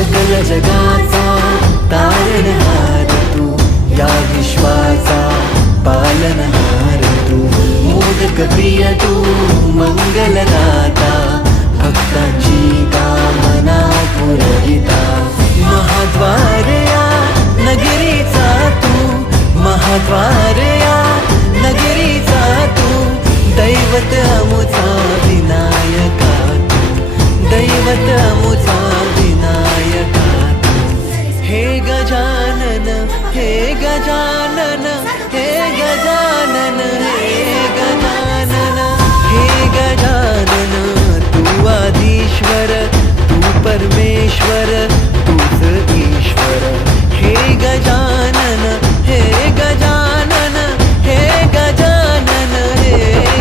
सकल जगाचा तारणहार तू, या विश्वाचा पालनहार तू, मोदक प्रिय तू, मंगलदाता, भक्तांची कामना पुरविता, महाद्वार या नगरीचा तू, महाद्वार या नगरीचा तू, दैवत अमुचा विनायका तू, दैवत अमुचा विनायका तू. हे गजानन, हे गजानन, हे गजानन, हे गजानन, हे गजानन, तू आदिश्वर, तू परमेश्वर, तूच ईश्वर. हे गजानन, हे गजानन, हे गजानन, हे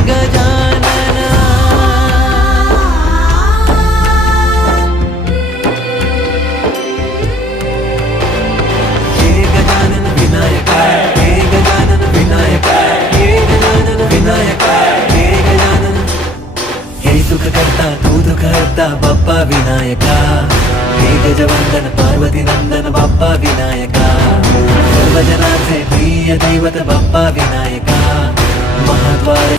गजानन. हे गजानन विनायक, हे गजानन विनायक, हे गजानन विनायक, हे गजानन. हे सुख करता तू दुःख हरता बाप्पा विनायका, हे गजवंदन पार्वती नंदन बाप्पा विनायका, सर्वजनाचे प्रिय दैवत बाप्पा विनायका, महाद्वार.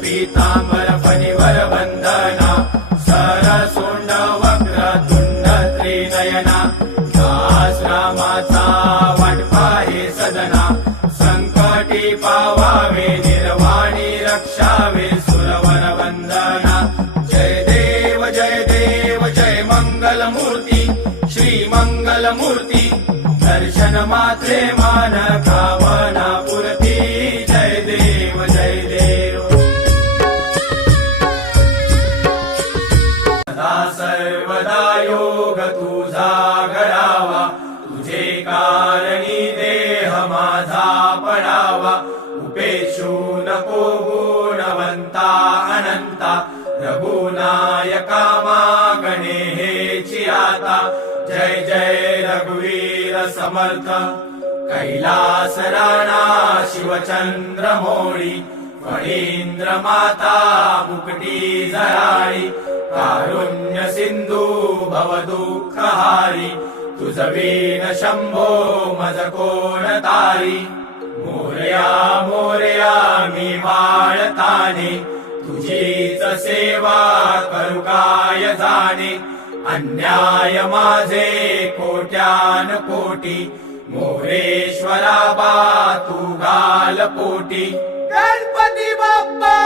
पीतांबर फणिवर वंदना, सरसोंड वक्रतुंड त्रिनयना, दास रामाचा वाटपा हे सदना, संकटी पावावे निर्वाणी रक्षावे सुरवर वंदना. जय देव जय देव जय मंगलमूर्ती, श्री मंगलमूर्ती, दर्शन मात्रे मान कामना पुरती. जय देव जय देव. सर्वदा योग तुझा घडावा, तुझे कारणी देह माझा पडावा, उपेक्षू नको गुणवंता अनंता, रघुनायका मागणे हेची आता. जय जय रघुवीर समर्थ, कैलास राणा शिवचंद्र मोळी, फणींद्र माता मुकटी जराळी, कारुण्य सिंधू भव दुःखहारी, तुझ वीण शंभो मज कोण तारी. मोरया मोरया मी बाळताने, तुझीच सेवा करू काय जाणे, अन्याय माझे कोट्यान कोटी, मोरेश्वरा बा तू घाल पोटी. गणपती बाप्पा